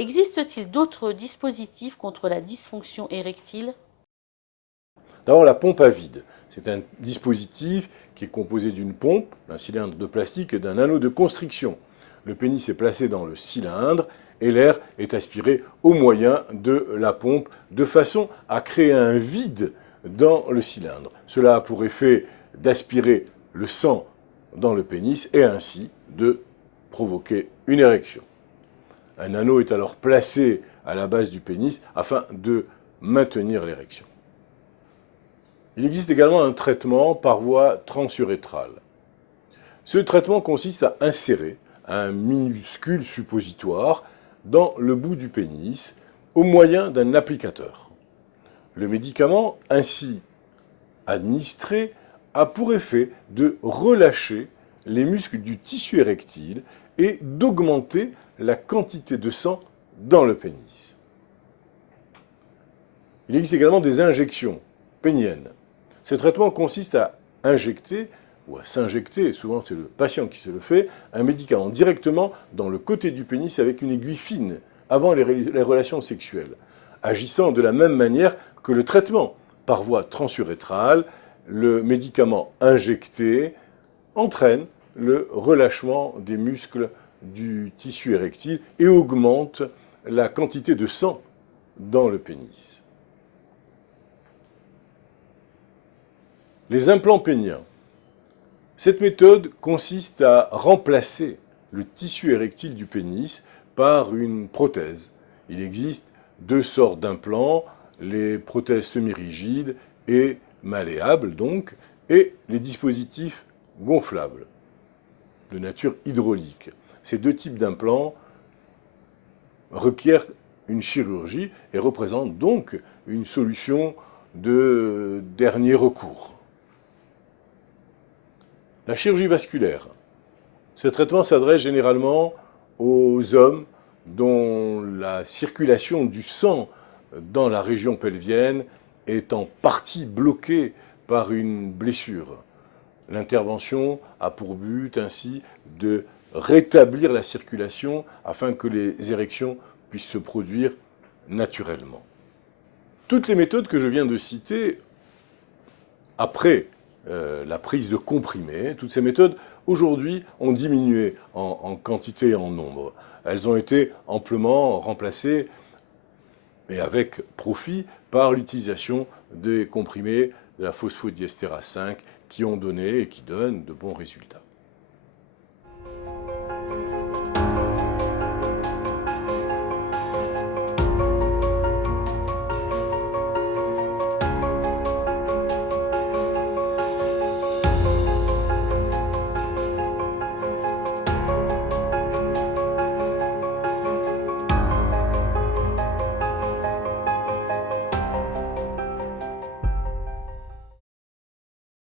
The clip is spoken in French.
Existe-t-il d'autres dispositifs contre la dysfonction érectile? D'abord, la pompe à vide. C'est un dispositif qui est composé d'une pompe, d'un cylindre de plastique et d'un anneau de constriction. Le pénis est placé dans le cylindre et l'air est aspiré au moyen de la pompe de façon à créer un vide dans le cylindre. Cela a pour effet d'aspirer le sang dans le pénis et ainsi de provoquer une érection. Un anneau est alors placé à la base du pénis afin de maintenir l'érection. Il existe également un traitement par voie transurétrale. Ce traitement consiste à insérer un minuscule suppositoire dans le bout du pénis au moyen d'un applicateur. Le médicament ainsi administré a pour effet de relâcher les muscles du tissu érectile et d'augmenter la quantité de sang dans le pénis. Il existe également des injections péniennes. Ce traitement consiste à injecter ou à s'injecter, souvent c'est le patient qui se le fait, un médicament directement dans le côté du pénis avec une aiguille fine avant les relations sexuelles, agissant de la même manière que le traitement par voie transurétrale. Le médicament injecté entraîne le relâchement des muscles du tissu érectile et augmente la quantité de sang dans le pénis. Les implants péniens. Cette méthode consiste à remplacer le tissu érectile du pénis par une prothèse. Il existe deux sortes d'implants, les prothèses semi-rigides et malléables donc, et les dispositifs gonflables de nature hydraulique. Ces deux types d'implants requièrent une chirurgie et représentent donc une solution de dernier recours. La chirurgie vasculaire. Ce traitement s'adresse généralement aux hommes dont la circulation du sang dans la région pelvienne est en partie bloquée par une blessure. L'intervention a pour but ainsi de rétablir la circulation afin que les érections puissent se produire naturellement. Toutes les méthodes que je viens de citer, après la prise de comprimés, toutes ces méthodes, aujourd'hui, ont diminué en quantité et en nombre. Elles ont été amplement remplacées, et avec profit, par l'utilisation des comprimés de la phosphodiesterase 5 qui ont donné et qui donnent de bons résultats.